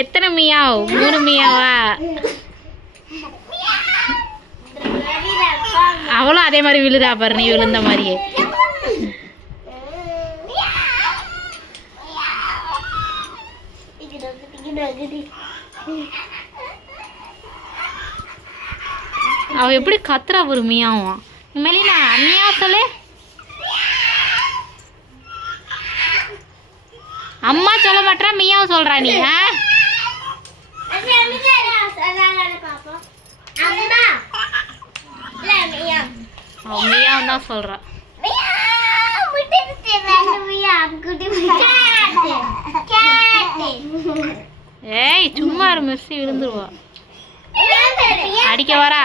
எத்தனை மியாவ்? 3 மியாவா? அவளும் அதே மாதிரி விழுதா பாரு, நீ விழுந்த மாதிரியே. அவ எப்படி கத்துறா ஒரு மியாவும். மெலினா மியா சொல்லு. அம்மா சொல்ல மாட்டா, மியாவும் சொல்றா நீ. மியாவும் தான் சொல்றா. ஏய் சும்மா இரு, மிர்சி விழுந்துருவா. அடிக்க வரா.